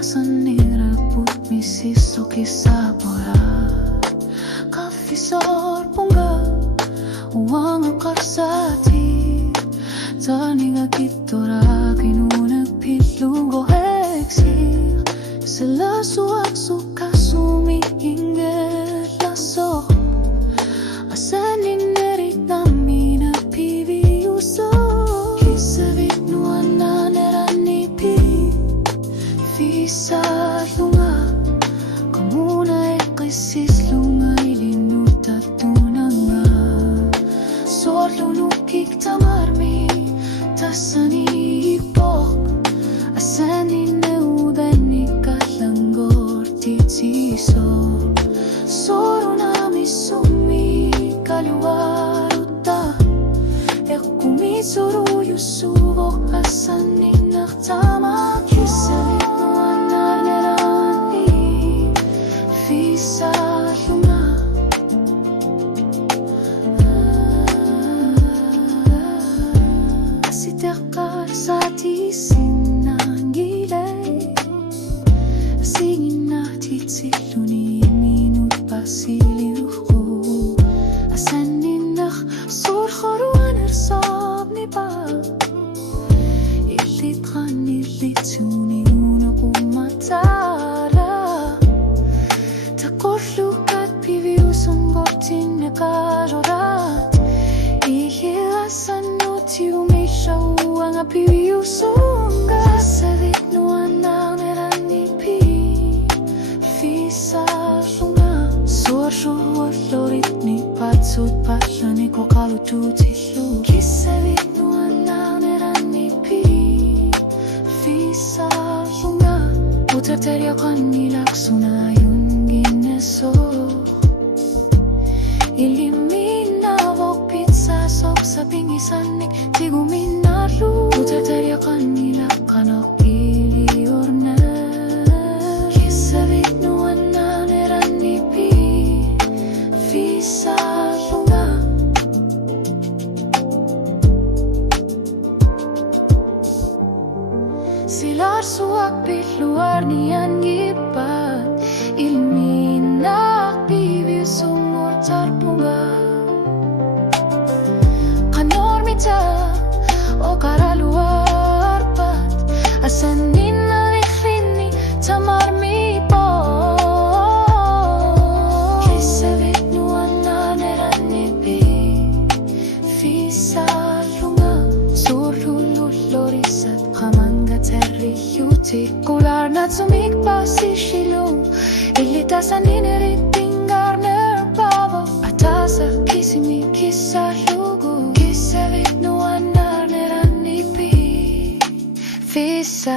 Asanira put misiso kisapora Kafisor punga Uwang akarsati Taniga kitora Kinunag pitlungo hexir Sila suwak suka sumingingit laso Asanin nerit namin na pibiuso Kisavit nuan na nerani pi Fisa lunga Kamuna ekisis lunga Ilinutat tunanga Sorlo nukik tamarmi Tasani ipok Asanin neudani katlangor titiso Soro nami sumi kaluaruta Ekumi soro yusuvo Asanin naktama Kisavit Sati sinangilay Singin na titsiluni minut pasiliw ko Asanin nak surkharuan ersab ni ba Ilit kan ilit suni una kumatara Takorlukat piviusun gotin nekarorat Ihilasan no tiumishaw ang piviusun Kasavit nuan ang neranipi Fisa lunga Sorshur lorit ni patsut patlani ko kalututilo Kisavit nuan ang neranipi Fisa lunga Utarterya kanilak sunayun gineso Iliminawok pizza sok sa pingisanik Tiguminaru Utarterya kanila kanok iliorna Kisavit nuan na neranipi Fisa lunga Silar suwak pitluar niyan gipat Ilminak bibir sumur tarpunga Kanormita o karaluar pat Asanin na nikhlini tamarmi po Kisavit nuan na neranipi Fisa lunga Surlululorisat kamanga terriyuti Kular na tumikpa si shilung Ilitasan ineritingar nerbabo Atasa kisimi kisa lugu Kisavit nuan na neranipi Fisa